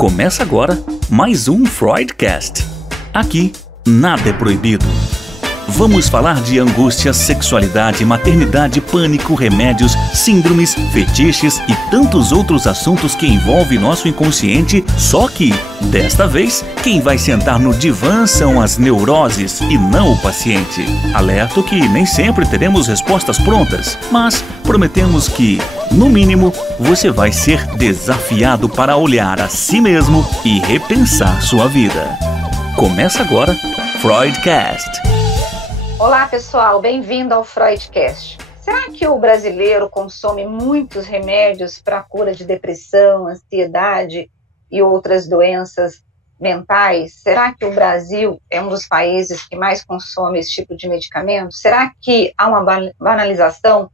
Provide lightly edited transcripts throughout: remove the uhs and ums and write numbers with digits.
Começa agora mais um Freudcast. Aqui, nada é proibido. Vamos falar de angústia, sexualidade, maternidade, pânico, remédios, síndromes, fetiches e tantos outros assuntos que envolvem nosso inconsciente, só que, desta vez, quem vai sentar no divã são as neuroses e não o paciente. Alerto que nem sempre teremos respostas prontas, mas prometemos que, no mínimo, você vai ser desafiado para olhar a si mesmo e repensar sua vida. Começa agora, Freudcast. Olá pessoal, bem-vindo ao Freudcast. Será que o brasileiro consome muitos remédios para a cura de depressão, ansiedade e outras doenças mentais? Será que o Brasil é um dos países que mais consome esse tipo de medicamento? Será que há uma banalização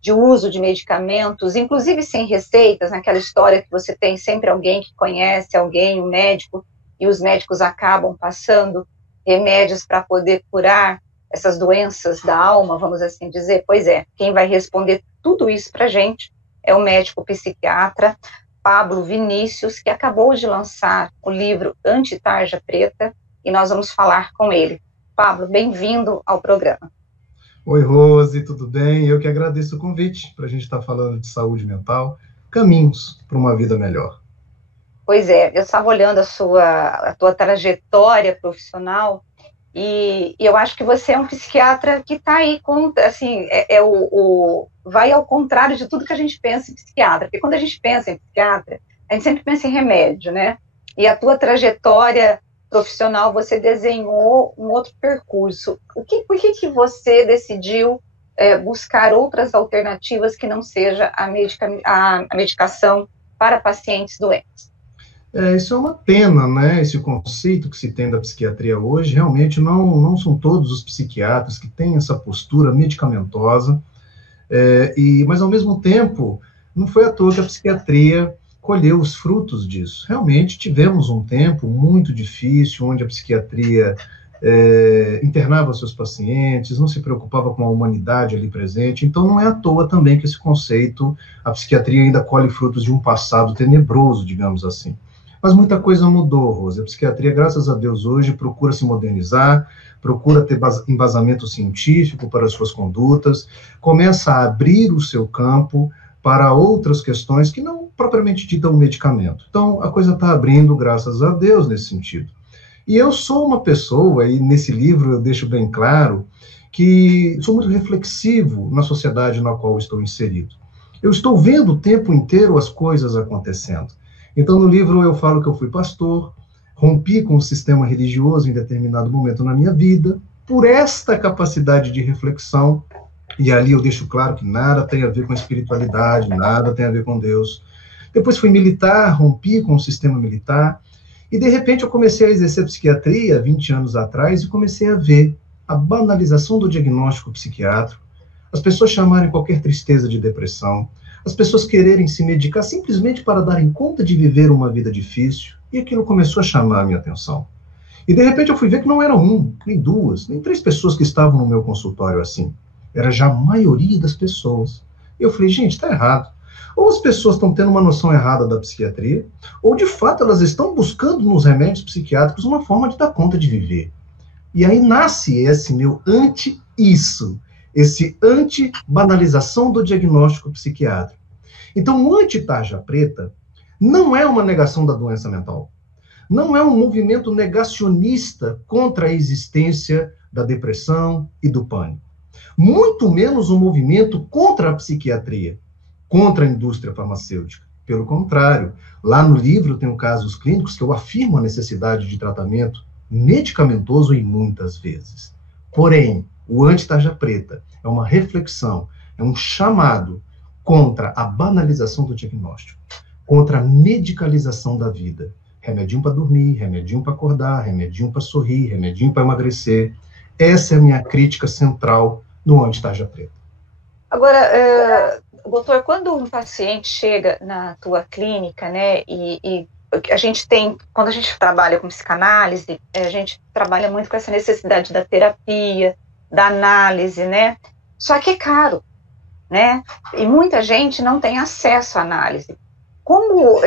de uso de medicamentos, inclusive sem receitas, naquela história que você tem sempre alguém que conhece alguém, um médico, e os médicos acabam passando remédios para poder curar essas doenças da alma, vamos assim dizer? Pois é, quem vai responder tudo isso para a gente é o médico psiquiatra Pablo Vinícius, que acabou de lançar o livro Anti-Tarja Preta, e nós vamos falar com ele. Pablo, bem-vindo ao programa. Oi, Rose, tudo bem? Eu que agradeço o convite para a gente estar falando de saúde mental, caminhos para uma vida melhor. Pois é, eu estava olhando a tua trajetória profissional, e eu acho que você é um psiquiatra que está aí com, assim, vai ao contrário de tudo que a gente pensa em psiquiatra, porque quando a gente pensa em psiquiatra, a gente sempre pensa em remédio, né? E a tua trajetória profissional, você desenhou um outro percurso. Por que você decidiu buscar outras alternativas que não seja a medicação para pacientes doentes? Isso é uma pena, né? Esse conceito que se tem da psiquiatria hoje, realmente não são todos os psiquiatras que têm essa postura medicamentosa, mas ao mesmo tempo, não foi à toa que a psiquiatria colheu os frutos disso. Realmente tivemos um tempo muito difícil, onde a psiquiatria internava seus pacientes, não se preocupava com a humanidade ali presente, então não é à toa também que esse conceito, a psiquiatria ainda colhe frutos de um passado tenebroso, digamos assim. Mas muita coisa mudou, Rose. A psiquiatria, graças a Deus, hoje procura se modernizar, procura ter embasamento científico para as suas condutas, começa a abrir o seu campo para outras questões que não propriamente ditam o medicamento. Então, a coisa está abrindo, graças a Deus, nesse sentido. E eu sou uma pessoa, e nesse livro eu deixo bem claro, que sou muito reflexivo na sociedade na qual estou inserido. Eu estou vendo o tempo inteiro as coisas acontecendo. Então, no livro eu falo que eu fui pastor, rompi com o sistema religioso em determinado momento na minha vida, por esta capacidade de reflexão, e ali eu deixo claro que nada tem a ver com a espiritualidade, nada tem a ver com Deus. Depois fui militar, rompi com o sistema militar, e de repente eu comecei a exercer psiquiatria 20 anos atrás, e comecei a ver a banalização do diagnóstico psiquiátrico, as pessoas chamarem qualquer tristeza de depressão, as pessoas quererem se medicar simplesmente para darem conta de viver uma vida difícil, e aquilo começou a chamar a minha atenção. E de repente eu fui ver que não era um, nem duas, nem três pessoas que estavam no meu consultório assim. Era já a maioria das pessoas. Eu falei, gente, está errado. Ou as pessoas estão tendo uma noção errada da psiquiatria, ou de fato elas estão buscando nos remédios psiquiátricos uma forma de dar conta de viver. E aí nasce esse meu anti-isso, esse anti-banalização do diagnóstico psiquiátrico. Então, o anti-tarja preta não é uma negação da doença mental. Não é um movimento negacionista contra a existência da depressão e do pânico. Muito menos um movimento contra a psiquiatria, contra a indústria farmacêutica. Pelo contrário, lá no livro tem casos clínicos que eu afirmo a necessidade de tratamento medicamentoso em muitas vezes. Porém, o anti-tarja preta é uma reflexão, é um chamado contra a banalização do diagnóstico, contra a medicalização da vida. Remedinho para dormir, remedinho para acordar, remedinho para sorrir, remedinho para emagrecer. Essa é a minha crítica central no anti-tarja preta. Agora, doutor, quando um paciente chega na tua clínica, né, e a gente tem, quando a gente trabalha com psicanálise, a gente trabalha muito com essa necessidade da terapia, da análise, né? Só que é caro, né? E muita gente não tem acesso à análise. Como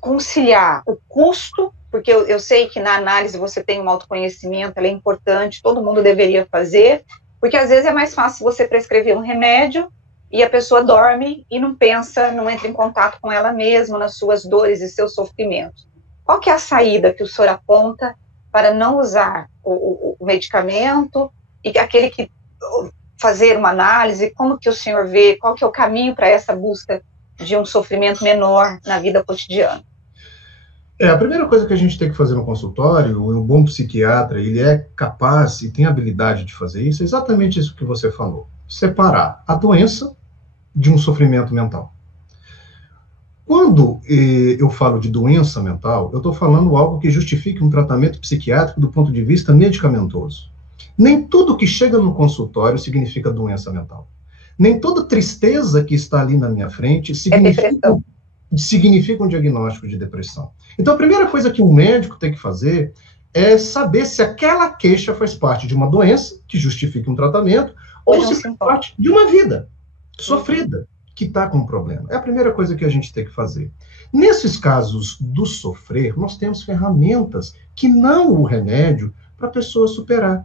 conciliar o custo, porque eu sei que na análise você tem um autoconhecimento, ela é importante, todo mundo deveria fazer, porque às vezes é mais fácil você prescrever um remédio e a pessoa dorme e não pensa, não entra em contato com ela mesma, nas suas dores e seus sofrimentos. Qual que é a saída que o senhor aponta para não usar o medicamento e aquele que fazer uma análise, como que o senhor vê, qual que é o caminho para essa busca de um sofrimento menor na vida cotidiana? A primeira coisa que a gente tem que fazer no consultório, um bom psiquiatra, ele é capaz e tem habilidade de fazer isso, é exatamente isso que você falou. Separar a doença de um sofrimento mental. Quando eu falo de doença mental, eu estou falando algo que justifique um tratamento psiquiátrico do ponto de vista medicamentoso. Nem tudo que chega no consultório significa doença mental. Nem toda tristeza que está ali na minha frente significa um diagnóstico de depressão. Então, a primeira coisa que um médico tem que fazer é saber se aquela queixa faz parte de uma doença, que justifica um tratamento, ou se faz parte de uma vida sofrida, que está com um problema. É a primeira coisa que a gente tem que fazer. Nesses casos do sofrer, nós temos ferramentas que não o remédio para a pessoa superar.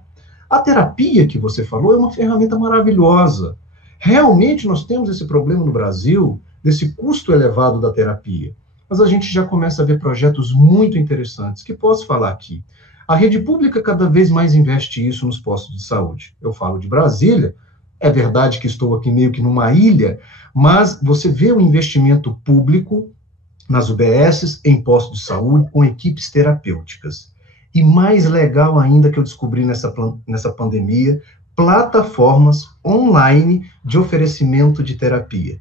A terapia que você falou é uma ferramenta maravilhosa. Realmente nós temos esse problema no Brasil, desse custo elevado da terapia. Mas a gente já começa a ver projetos muito interessantes, que posso falar aqui. A rede pública cada vez mais investe isso nos postos de saúde. Eu falo de Brasília, é verdade que estou aqui meio que numa ilha, mas você vê o investimento público nas UBSs, em postos de saúde, com equipes terapêuticas. E mais legal ainda que eu descobri nessa pandemia, plataformas online de oferecimento de terapia.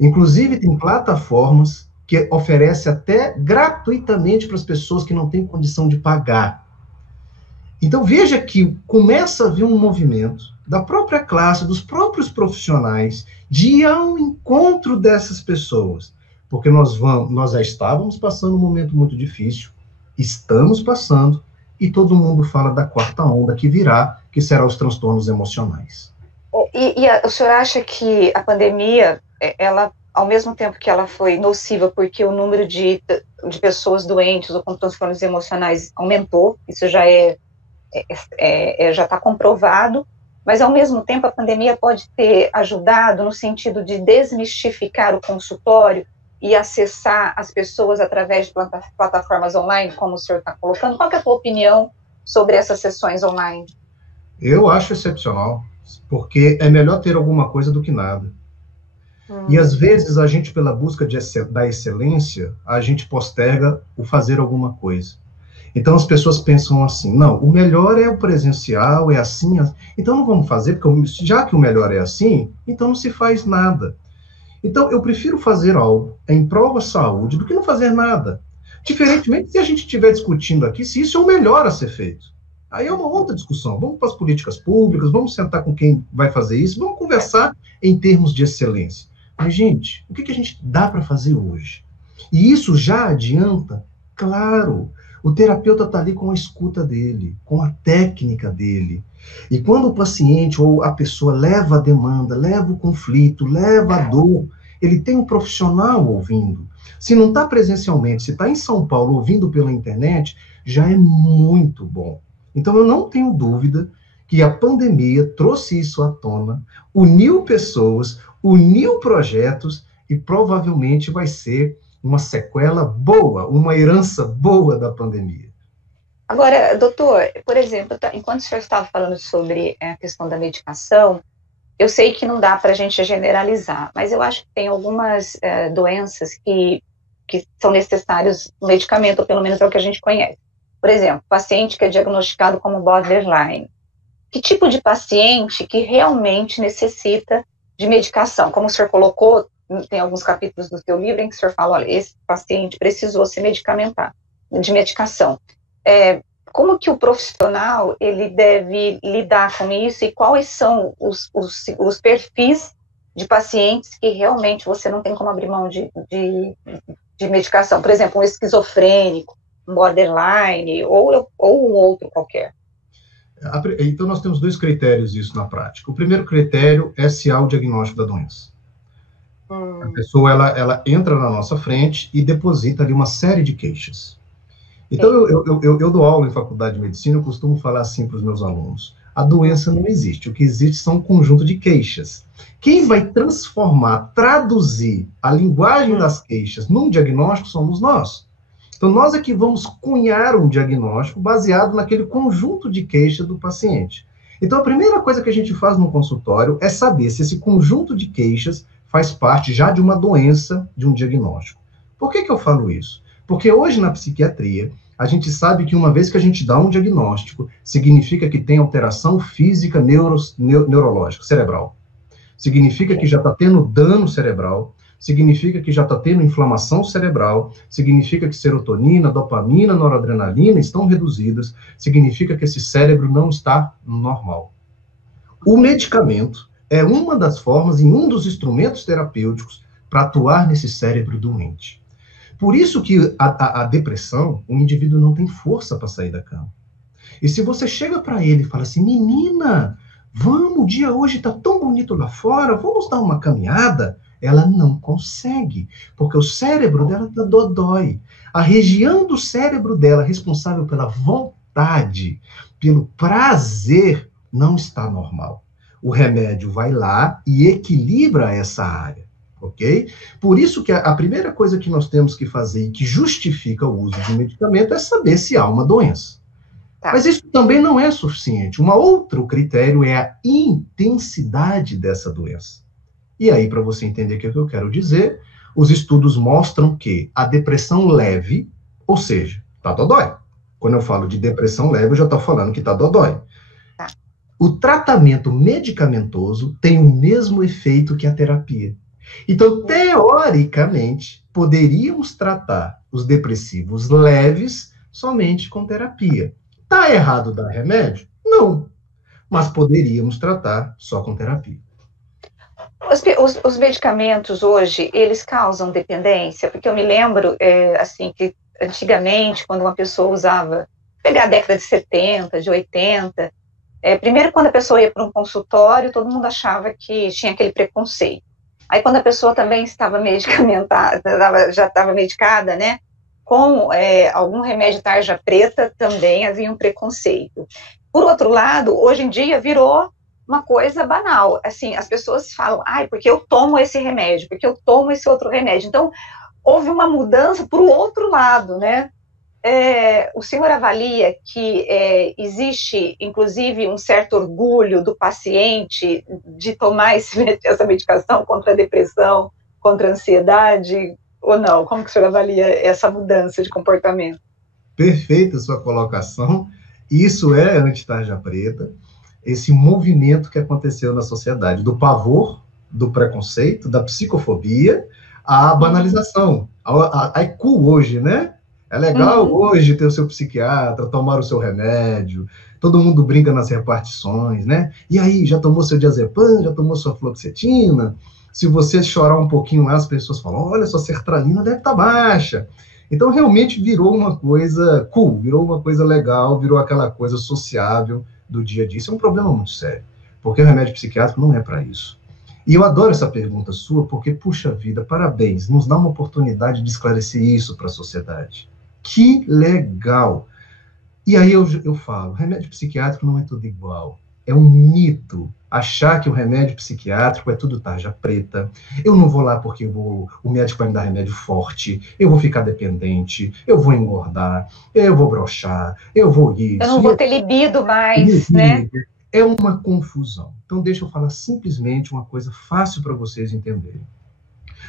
Inclusive, tem plataformas que oferecem até gratuitamente para as pessoas que não têm condição de pagar. Então, veja que começa a haver um movimento da própria classe, dos próprios profissionais, de ir ao encontro dessas pessoas. Porque nós já estávamos passando um momento muito difícil, estamos passando, e todo mundo fala da quarta onda que virá, que será os transtornos emocionais. O senhor acha que a pandemia, ela, ao mesmo tempo que ela foi nociva, porque o número de pessoas doentes ou com transtornos emocionais aumentou, isso já já está comprovado, mas ao mesmo tempo a pandemia pode ter ajudado no sentido de desmistificar o consultório e acessar as pessoas através de plataformas online, como o senhor está colocando. Qual que é a tua opinião sobre essas sessões online? Eu acho excepcional, porque é melhor ter alguma coisa do que nada. E às vezes a gente, pela busca da excelência, a gente posterga o fazer alguma coisa. Então as pessoas pensam assim, não, o melhor é o presencial, é assim, então não vamos fazer, porque já que o melhor é assim, então não se faz nada. Então eu prefiro fazer algo em prol da saúde do que não fazer nada. Diferentemente se a gente estiver discutindo aqui se isso é o melhor a ser feito. Aí é uma outra discussão, vamos para as políticas públicas, vamos sentar com quem vai fazer isso, vamos conversar em termos de excelência. Mas, gente, o que a gente dá para fazer hoje? E isso já adianta? Claro, o terapeuta está ali com a escuta dele, com a técnica dele. E quando o paciente ou a pessoa leva a demanda, leva o conflito, leva a dor, ele tem um profissional ouvindo. Se não está presencialmente, se está em São Paulo ouvindo pela internet, já é muito bom. Então eu não tenho dúvida que a pandemia trouxe isso à tona, uniu pessoas, uniu projetos e provavelmente vai ser uma sequela boa, uma herança boa da pandemia. Agora, doutor, por exemplo, enquanto o senhor estava falando sobre a questão da medicação, eu sei que não dá para a gente generalizar, mas eu acho que tem algumas doenças que são necessários medicamento, ou pelo menos é o que a gente conhece. Por exemplo, paciente que é diagnosticado como borderline. Que tipo de paciente que realmente necessita de medicação? Como o senhor colocou, tem alguns capítulos do seu livro em que o senhor fala, olha, esse paciente precisou se medicamentar, de medicação. Como que o profissional, ele deve lidar com isso e quais são os perfis de pacientes que realmente você não tem como abrir mão de medicação? Por exemplo, um esquizofrênico, um borderline ou um outro qualquer. Então, nós temos dois critérios disso na prática. O primeiro critério é se há o diagnóstico da doença. A pessoa, ela entra na nossa frente e deposita ali uma série de queixas. Então, eu dou aula em faculdade de medicina, eu costumo falar assim para os meus alunos: a doença não existe, o que existe são um conjunto de queixas. Quem vai transformar, traduzir a linguagem das queixas num diagnóstico somos nós. Então, nós é que vamos cunhar um diagnóstico baseado naquele conjunto de queixas do paciente. Então, a primeira coisa que a gente faz no consultório é saber se esse conjunto de queixas faz parte já de uma doença, de um diagnóstico. Por que eu falo isso? Porque hoje na psiquiatria, a gente sabe que uma vez que a gente dá um diagnóstico, significa que tem alteração física neurológica, cerebral. Significa que já está tendo dano cerebral, significa que já está tendo inflamação cerebral, significa que serotonina, dopamina, noradrenalina estão reduzidas, significa que esse cérebro não está normal. O medicamento é uma das formas e um dos instrumentos terapêuticos para atuar nesse cérebro doente. Por isso que a depressão, o indivíduo não tem força para sair da cama. E se você chega para ele e fala assim: menina, vamos, o dia hoje está tão bonito lá fora, vamos dar uma caminhada, ela não consegue, porque o cérebro dela está dodói. A região do cérebro dela responsável pela vontade, pelo prazer, não está normal. O remédio vai lá e equilibra essa área. Ok? Por isso que a primeira coisa que nós temos que fazer e que justifica o uso de medicamento é saber se há uma doença. Tá. Mas isso também não é suficiente. Um outro critério é a intensidade dessa doença. E aí, para você entender o que eu quero dizer, os estudos mostram que a depressão leve, ou seja, tá dodói. Quando eu falo de depressão leve, eu já estou falando que tá dodói. Tá. O tratamento medicamentoso tem o mesmo efeito que a terapia. Então, teoricamente, poderíamos tratar os depressivos leves somente com terapia. Está errado dar remédio? Não. Mas poderíamos tratar só com terapia. Os medicamentos hoje, eles causam dependência? Porque eu me lembro, assim, que antigamente, quando uma pessoa usava, pegar a década de 70, de 80, primeiro, quando a pessoa ia para um consultório, todo mundo achava que tinha aquele preconceito. Aí, quando a pessoa também estava medicamentada, já estava medicada, né, com algum remédio tarja preta, também havia um preconceito. Por outro lado, hoje em dia virou uma coisa banal. Assim, as pessoas falam: ai, porque eu tomo esse remédio, porque eu tomo esse outro remédio. Então, houve uma mudança para o outro lado, né? O senhor avalia que existe, inclusive, um certo orgulho do paciente de tomar essa medicação contra a depressão, contra a ansiedade, ou não? Como que o senhor avalia essa mudança de comportamento? Perfeita a sua colocação. Isso é anti-tarja preta, esse movimento que aconteceu na sociedade, do pavor, do preconceito, da psicofobia, à banalização. É cool hoje, né? É legal hoje ter o seu psiquiatra, tomar o seu remédio, todo mundo brinca nas repartições, né? E aí, já tomou seu diazepam, já tomou sua fluoxetina? Se você chorar um pouquinho lá, as pessoas falam: olha, sua sertralina deve estar baixa. Então, realmente virou uma coisa cool, virou uma coisa legal, virou aquela coisa sociável do dia a dia. Isso é um problema muito sério, porque o remédio psiquiátrico não é para isso. E eu adoro essa pergunta sua, porque, puxa vida, parabéns, nos dá uma oportunidade de esclarecer isso para a sociedade. Que legal! E aí eu falo, remédio psiquiátrico não é tudo igual. É um mito achar que o remédio psiquiátrico é tudo tarja preta. Eu não vou lá porque o médico vai me dar remédio forte, eu vou ficar dependente, eu vou engordar, eu vou broxar, eu vou isso. Eu não vou ter libido mais, né? É uma confusão. Então, deixa eu falar simplesmente uma coisa fácil para vocês entenderem.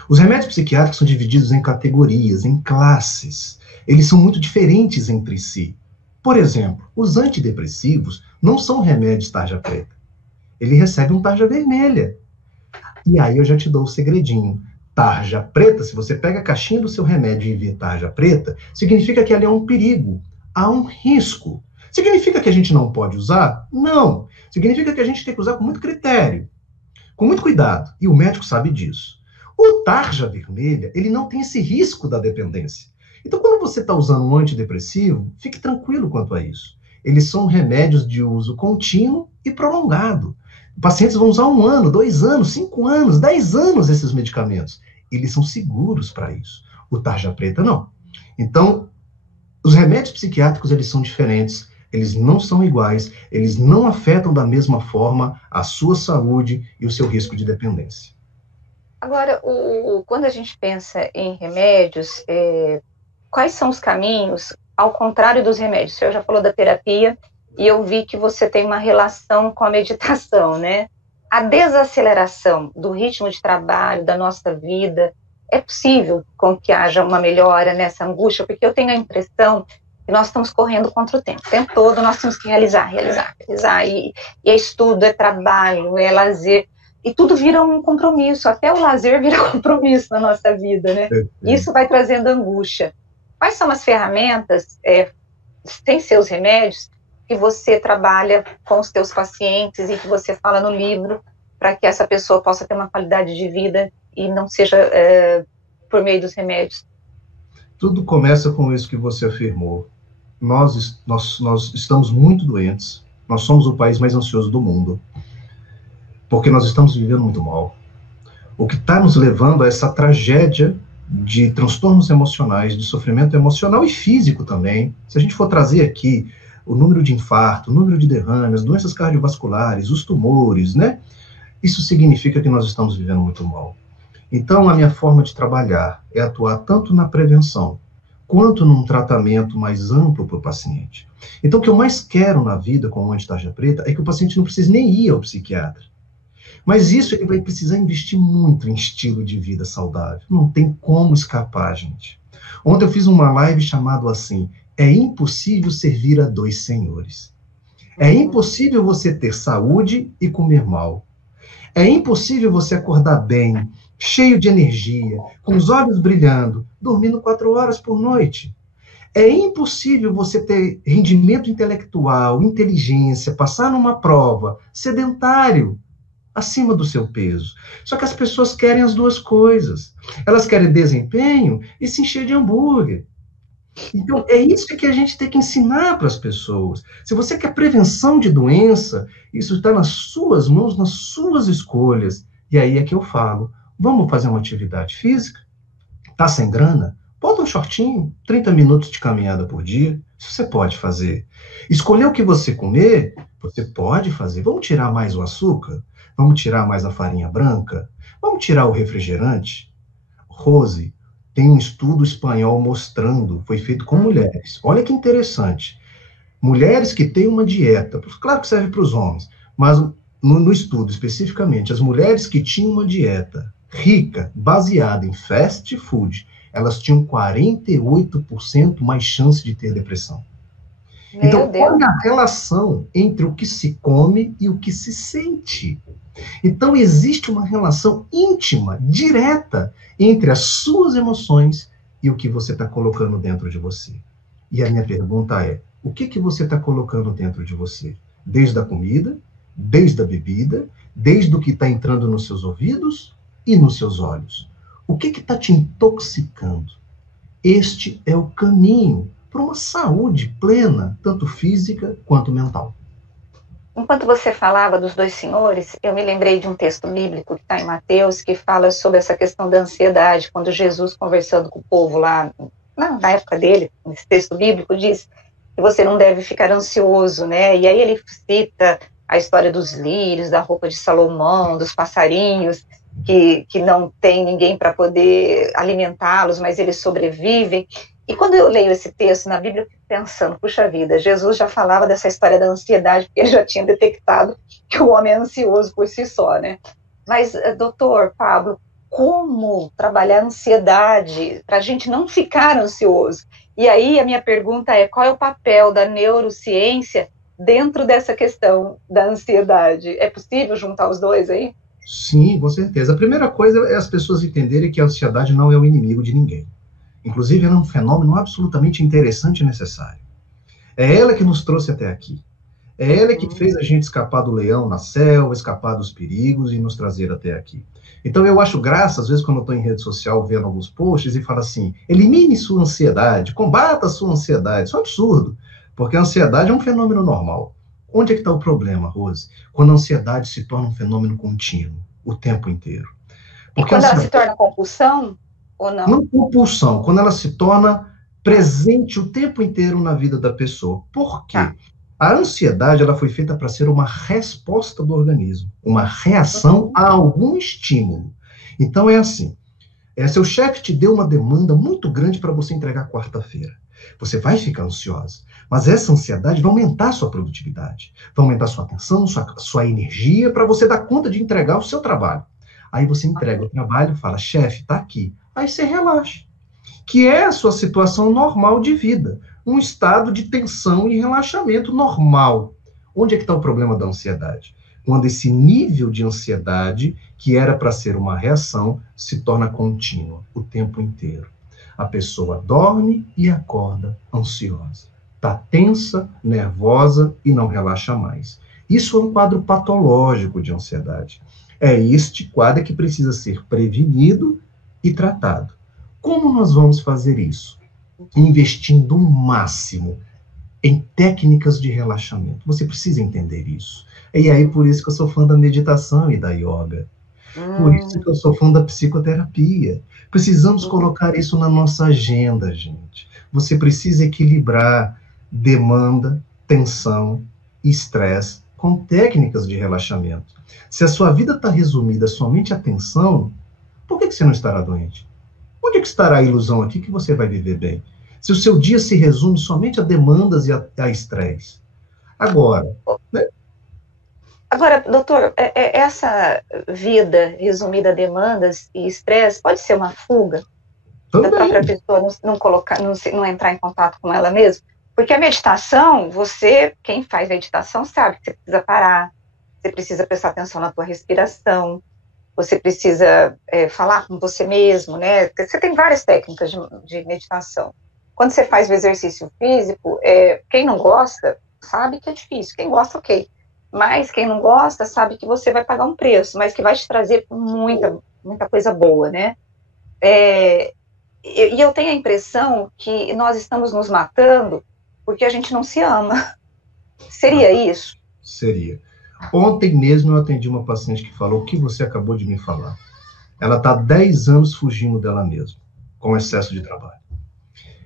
Os remédios psiquiátricos são divididos em categorias, em classes. Eles são muito diferentes entre si. Por exemplo, os antidepressivos não são remédios tarja preta. Ele recebe um tarja vermelha. E aí eu já te dou o segredinho. Tarja preta, se você pega a caixinha do seu remédio e vê tarja preta, significa que ali é um perigo, há um risco. Significa que a gente não pode usar? Não. Significa que a gente tem que usar com muito critério, com muito cuidado. E o médico sabe disso. O tarja vermelha, ele não tem esse risco da dependência. Então, quando você está usando um antidepressivo, fique tranquilo quanto a isso. eles são remédios de uso contínuo e prolongado. Pacientes vão usar 1 ano, 2 anos, 5 anos, 10 anos esses medicamentos. Eles são seguros para isso. O tarja preta, não. Então, os remédios psiquiátricos, eles são diferentes, eles não são iguais, eles não afetam da mesma forma a sua saúde e o seu risco de dependência. Agora, quando a gente pensa em remédios, quais são os caminhos, ao contrário dos remédios? O senhor já falou da terapia, e eu vi que você tem uma relação com a meditação, né? A desaceleração do ritmo de trabalho, da nossa vida, é possível com que haja uma melhora nessa angústia? Porque eu tenho a impressão que nós estamos correndo contra o tempo todo nós temos que realizar, e é estudo, é trabalho, é lazer, e tudo vira um compromisso, até o lazer vira compromisso na nossa vida, né? Isso vai trazendo angústia. Quais são as ferramentas, sem seus remédios, que você trabalha com os teus pacientes e que você fala no livro para que essa pessoa possa ter uma qualidade de vida e não seja por meio dos remédios? Tudo começa com isso que você afirmou. Nós estamos muito doentes, nós somos o país mais ansioso do mundo, porque nós estamos vivendo muito mal. O que está nos levando a essa tragédia de transtornos emocionais, de sofrimento emocional e físico também. Se a gente for trazer aqui o número de infarto, o número de derrames, doenças cardiovasculares, os tumores, né? Isso significa que nós estamos vivendo muito mal. Então, a minha forma de trabalhar é atuar tanto na prevenção, quanto num tratamento mais amplo para o paciente. Então, o que eu mais quero na vida com o anti-tarja preta é que o paciente não precise nem ir ao psiquiatra. Mas isso ele vai precisar investir muito em estilo de vida saudável. Não tem como escapar, gente. Ontem eu fiz uma live chamada assim, é impossível servir a 2 senhores. É impossível você ter saúde e comer mal. É impossível você acordar bem, cheio de energia, com os olhos brilhando, dormindo 4 horas por noite. É impossível você ter rendimento intelectual, inteligência, passar numa prova, sedentário, acima do seu peso. Só que as pessoas querem as 2 coisas. Elas querem desempenho e se encher de hambúrguer. Então, é isso que a gente tem que ensinar para as pessoas. Se você quer prevenção de doença, isso está nas suas mãos, nas suas escolhas. E aí é que eu falo, vamos fazer uma atividade física? Tá sem grana? Bota um shortinho, 30 minutos de caminhada por dia. Isso você pode fazer. Escolher o que você comer, você pode fazer. Vamos tirar mais o açúcar? Vamos tirar mais a farinha branca? Vamos tirar o refrigerante? Rose, tem um estudo espanhol mostrando, foi feito com mulheres. Olha que interessante. Mulheres que têm uma dieta, claro que serve para os homens, mas no estudo especificamente, as mulheres que tinham uma dieta rica, baseada em fast food, elas tinham 48% mais chance de ter depressão. Então, olha a relação entre o que se come e o que se sente. Então, existe uma relação íntima, direta, entre as suas emoções e o que você está colocando dentro de você. E a minha pergunta é, o que você está colocando dentro de você? Desde a comida, desde a bebida, desde o que está entrando nos seus ouvidos e nos seus olhos. O que está te intoxicando? Este é o caminho para uma saúde plena, tanto física quanto mental. Enquanto você falava dos 2 senhores, eu me lembrei de um texto bíblico que está em Mateus, que fala sobre essa questão da ansiedade, quando Jesus, conversando com o povo lá, na época dele, nesse texto bíblico, diz que você não deve ficar ansioso, né? E aí ele cita a história dos lírios, da roupa de Salomão, dos passarinhos, que não tem ninguém para poder alimentá-los, mas eles sobrevivem. E quando eu leio esse texto na Bíblia, eu fico pensando, puxa vida, Jesus já falava dessa história da ansiedade, porque ele já tinha detectado que o homem é ansioso por si só, né? Mas, doutor Pablo, como trabalhar a ansiedade para a gente não ficar ansioso? E aí a minha pergunta é, qual é o papel da neurociência dentro dessa questão da ansiedade? É possível juntar os dois aí? Sim, com certeza. A primeira coisa é as pessoas entenderem que a ansiedade não é o inimigo de ninguém. Inclusive, ela é um fenômeno absolutamente interessante e necessário. É ela que nos trouxe até aqui. É ela que fez a gente escapar do leão na selva, escapar dos perigos e nos trazer até aqui. Então, eu acho graça, às vezes, quando eu estou em rede social vendo alguns posts e falo assim, elimine sua ansiedade, combata a sua ansiedade. Isso é um absurdo. Porque a ansiedade é um fenômeno normal. Onde é que está o problema, Rose? Quando a ansiedade se torna um fenômeno contínuo, o tempo inteiro. Porque quando ela se torna compulsão, ou não? Não compulsão, quando ela se torna presente o tempo inteiro na vida da pessoa. Por quê? A ansiedade, ela foi feita para ser uma resposta do organismo, uma reação a algum estímulo. Então é assim, seu chefe te deu uma demanda muito grande para você entregar quarta-feira. Você vai ficar ansiosa, mas essa ansiedade vai aumentar a sua produtividade, vai aumentar a sua atenção, sua energia, para você dar conta de entregar o seu trabalho. Aí você entrega o trabalho e fala, chefe, está aqui. Aí você relaxa, que é a sua situação normal de vida, um estado de tensão e relaxamento normal. Onde é que está o problema da ansiedade? Quando esse nível de ansiedade, que era para ser uma reação, se torna contínua, o tempo inteiro. A pessoa dorme e acorda ansiosa. Está tensa, nervosa e não relaxa mais. Isso é um quadro patológico de ansiedade. É este quadro que precisa ser prevenido e tratado. Como nós vamos fazer isso? Investindo o máximo em técnicas de relaxamento. Você precisa entender isso. E aí, por isso que eu sou fã da meditação e da yoga. Por isso que eu sou fã da psicoterapia. Precisamos colocar isso na nossa agenda, gente. Você precisa equilibrar demanda, tensão e estresse com técnicas de relaxamento. Se a sua vida está resumida somente à tensão, por que você não estará doente? Onde é que estará a ilusão aqui que você vai viver bem? Se o seu dia se resume somente a demandas e a estresse. Agora, né? Agora, doutor, essa vida resumida a demandas e estresse pode ser uma fuga da própria pessoa não entrar em contato com ela mesma? Porque a meditação, quem faz meditação sabe que você precisa parar, você precisa prestar atenção na tua respiração, você precisa falar com você mesmo, né? Você tem várias técnicas de meditação. Quando você faz o exercício físico, quem não gosta sabe que é difícil, quem gosta, ok. Mas quem não gosta sabe que você vai pagar um preço, mas que vai te trazer muita, muita coisa boa, né? E eu tenho a impressão que nós estamos nos matando porque a gente não se ama. Seria isso? Seria. Ontem mesmo eu atendi uma paciente que falou o que você acabou de me falar. Ela está há 10 anos fugindo dela mesma, com excesso de trabalho.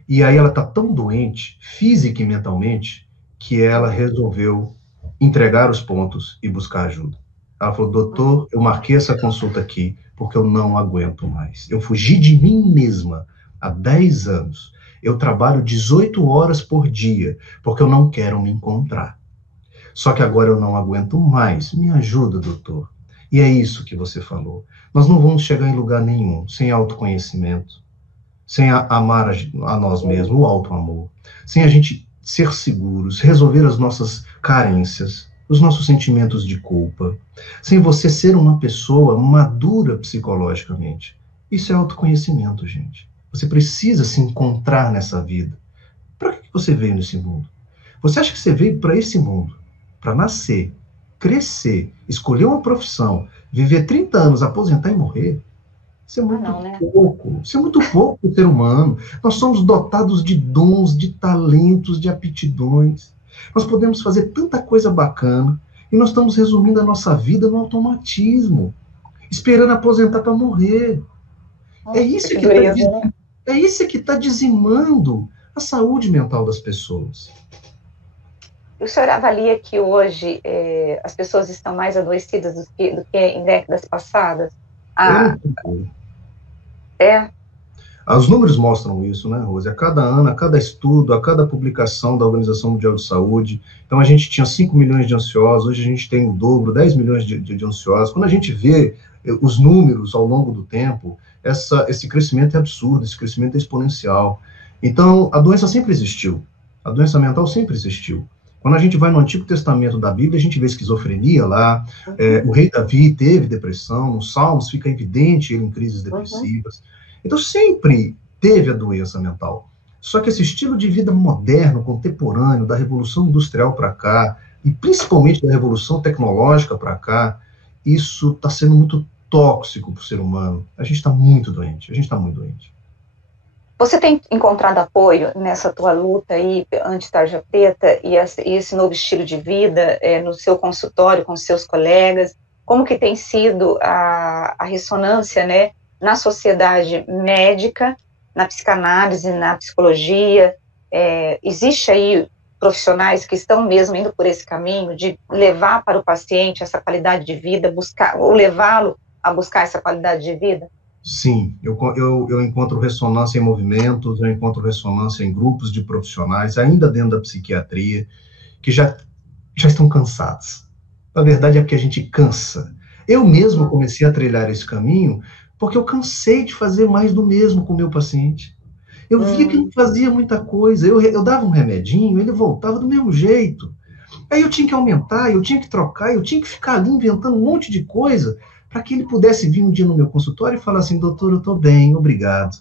E aí ela está tão doente, física e mentalmente, que ela resolveu entregar os pontos e buscar ajuda. Ela falou, doutor, eu marquei essa consulta aqui porque eu não aguento mais. Eu fugi de mim mesma há 10 anos. Eu trabalho 18 horas por dia porque eu não quero me encontrar. Só que agora eu não aguento mais. Me ajuda, doutor. E é isso que você falou. Nós não vamos chegar em lugar nenhum sem autoconhecimento, sem amar a nós mesmos, o autoamor, sem a gente ser seguros, resolver as nossas carências, os nossos sentimentos de culpa, sem você ser uma pessoa madura psicologicamente. Isso é autoconhecimento, gente. Você precisa se encontrar nessa vida. Para que você veio nesse mundo? Você acha que você veio para esse mundo? Para nascer, crescer, escolher uma profissão, viver 30 anos, aposentar e morrer? Isso é muito pouco. Isso é muito pouco para o ser humano. Nós somos dotados de dons, de talentos, de aptidões. Nós podemos fazer tanta coisa bacana e nós estamos resumindo a nossa vida no automatismo, esperando aposentar para morrer. É isso que está dizimando a saúde mental das pessoas. O senhor avalia que hoje as pessoas estão mais adoecidas do que em décadas passadas? Os números mostram isso, né, Rose? A cada ano, a cada estudo, a cada publicação da Organização Mundial de Saúde. Então, a gente tinha 5 milhões de ansiosos, hoje a gente tem o dobro, 10 milhões de ansiosos. Quando a gente vê os números ao longo do tempo, esse crescimento é absurdo, esse crescimento é exponencial. Então, a doença sempre existiu. A doença mental sempre existiu. Quando a gente vai no Antigo Testamento da Bíblia, a gente vê esquizofrenia lá, o rei Davi teve depressão, nos Salmos fica evidente ele em crises depressivas. Então, sempre teve a doença mental. Só que esse estilo de vida moderno, contemporâneo, da Revolução Industrial para cá, e principalmente da Revolução Tecnológica para cá, isso está sendo muito tóxico para o ser humano. A gente está muito doente, Você tem encontrado apoio nessa tua luta aí anti-tarja preta e esse novo estilo de vida no seu consultório, com seus colegas? Como que tem sido a ressonância, né, na sociedade médica, na psicanálise, na psicologia? Existe aí profissionais que estão mesmo indo por esse caminho de levar para o paciente essa qualidade de vida, ou levá-lo a buscar essa qualidade de vida? Sim, eu encontro ressonância em movimentos, eu encontro ressonância em grupos de profissionais, ainda dentro da psiquiatria, que já estão cansados. A verdade é porque a gente cansa. Eu mesmo comecei a trilhar esse caminho porque eu cansei de fazer mais do mesmo com o meu paciente. Eu via que não fazia muita coisa, eu dava um remedinho, ele voltava do mesmo jeito. Aí eu tinha que aumentar, eu tinha que trocar, eu tinha que ficar ali inventando um monte de coisa para que ele pudesse vir um dia no meu consultório e falar assim: doutor, eu estou bem, obrigado.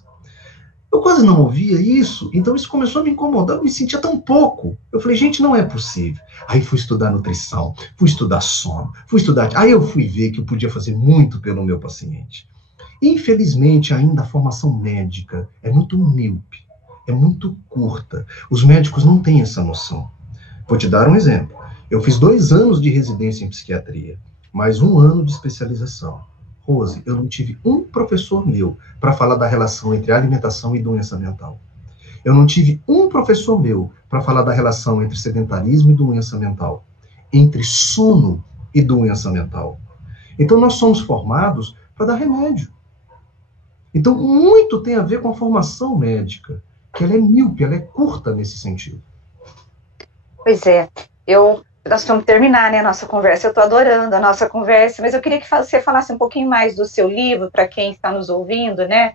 Eu quase não ouvia isso, então isso começou a me incomodar, eu me sentia tão pouco. Eu falei, gente, não é possível. Aí fui estudar nutrição, fui estudar sono, fui estudar... Aí eu fui ver que eu podia fazer muito pelo meu paciente. Infelizmente, ainda a formação médica é muito míope, é muito curta. Os médicos não têm essa noção. Vou te dar um exemplo. Eu fiz 2 anos de residência em psiquiatria, mais 1 ano de especialização. Rose, eu não tive um professor meu para falar da relação entre alimentação e doença mental. Eu não tive um professor meu para falar da relação entre sedentarismo e doença mental, entre sono e doença mental. Então, nós somos formados para dar remédio. Então, muito tem a ver com a formação médica, que ela é míope, ela é curta nesse sentido. Pois é, nós vamos terminar, né, a nossa conversa. Eu estou adorando a nossa conversa, mas eu queria que você falasse um pouquinho mais do seu livro, para quem está nos ouvindo, né?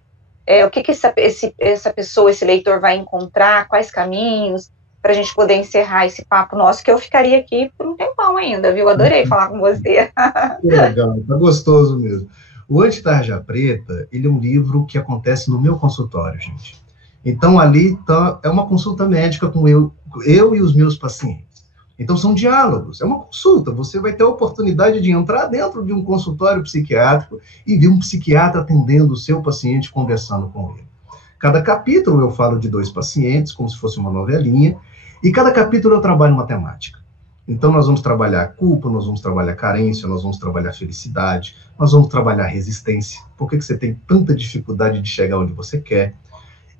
O que essa pessoa, esse leitor vai encontrar, quais caminhos, para a gente poder encerrar esse papo nosso, que eu ficaria aqui por um tempão ainda, viu? Adorei falar com você. Que legal, tá gostoso mesmo. O Anti-Tarja Preta, ele é um livro que acontece no meu consultório, gente. Então, ali é uma consulta médica com eu e os meus pacientes. Então, são diálogos, é uma consulta. Você vai ter a oportunidade de entrar dentro de um consultório psiquiátrico e ver um psiquiatra atendendo o seu paciente, conversando com ele. Cada capítulo eu falo de 2 pacientes, como se fosse uma novelinha, e cada capítulo eu trabalho uma temática. Então, nós vamos trabalhar culpa, nós vamos trabalhar carência, nós vamos trabalhar felicidade, nós vamos trabalhar resistência. Por que você tem tanta dificuldade de chegar onde você quer?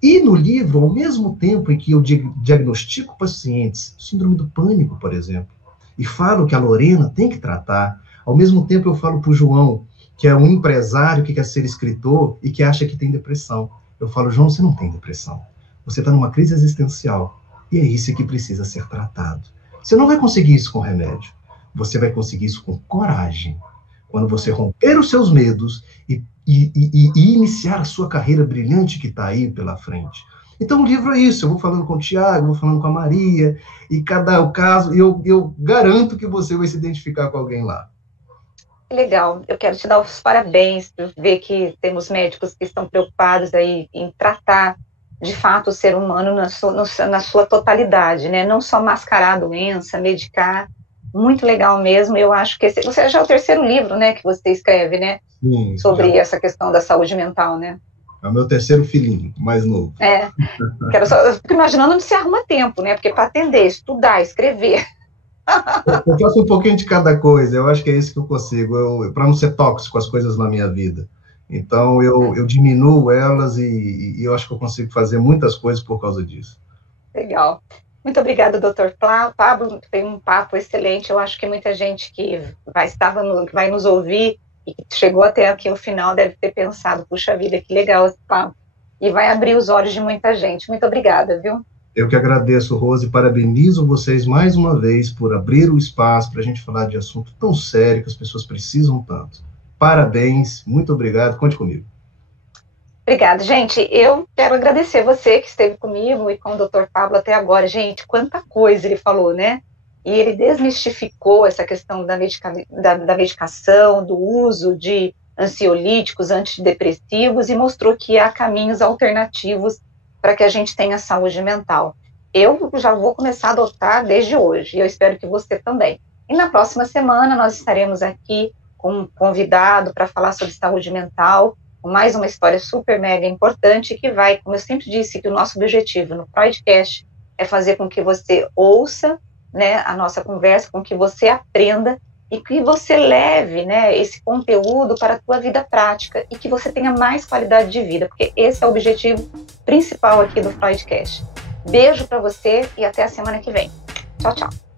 E no livro, ao mesmo tempo em que eu diagnostico pacientes, síndrome do pânico, por exemplo, e falo que a Lorena tem que tratar, ao mesmo tempo eu falo para o João, que é um empresário que quer ser escritor e que acha que tem depressão. Eu falo, João, você não tem depressão. Você está numa crise existencial. E é isso que precisa ser tratado. Você não vai conseguir isso com remédio. Você vai conseguir isso com coragem. Quando você romper os seus medos e iniciar a sua carreira brilhante que está aí pela frente. Então, o livro é isso. Eu vou falando com o Tiago, vou falando com a Maria, e cada caso, eu garanto que você vai se identificar com alguém lá. Legal. Eu quero te dar os parabéns por ver que temos médicos que estão preocupados aí em tratar, de fato, o ser humano na sua totalidade, né? Não só mascarar a doença, medicar. Muito legal mesmo. Eu acho que você já é o 3º livro, né, que você escreve, né? Sim, sobre essa questão da saúde mental, né? É o meu 3º filhinho, mais novo. Eu fico imaginando onde você arruma tempo, né? Porque para atender, estudar, escrever. Eu faço um pouquinho de cada coisa, eu acho que é isso que eu consigo, para não ser tóxico as coisas na minha vida. Então, eu diminuo elas e eu acho que eu consigo fazer muitas coisas por causa disso. Legal. Muito obrigada, doutor Pablo. Foi um papo excelente. Eu acho que muita gente que vai nos ouvir e que chegou até aqui ao final deve ter pensado, puxa vida, que legal esse papo. E vai abrir os olhos de muita gente. Muito obrigada, viu? Eu que agradeço, Rose, e parabenizo vocês mais uma vez por abrir o espaço para a gente falar de assunto tão sério que as pessoas precisam tanto. Parabéns, muito obrigado, conte comigo. Obrigada, gente. Eu quero agradecer você que esteve comigo e com o Dr. Pablo até agora. Gente, quanta coisa ele falou, né? E ele desmistificou essa questão da medicação, do uso de ansiolíticos, antidepressivos e mostrou que há caminhos alternativos para que a gente tenha saúde mental. Eu já vou começar a adotar desde hoje e eu espero que você também. E na próxima semana nós estaremos aqui com um convidado para falar sobre saúde mental com mais uma história super mega importante que vai, como eu sempre disse, que o nosso objetivo no Freudcast é fazer com que você ouça, né, a nossa conversa, com que você aprenda e que você leve, né, esse conteúdo para a tua vida prática e que você tenha mais qualidade de vida, porque esse é o objetivo principal aqui do Freudcast. Beijo para você e até a semana que vem. Tchau, tchau.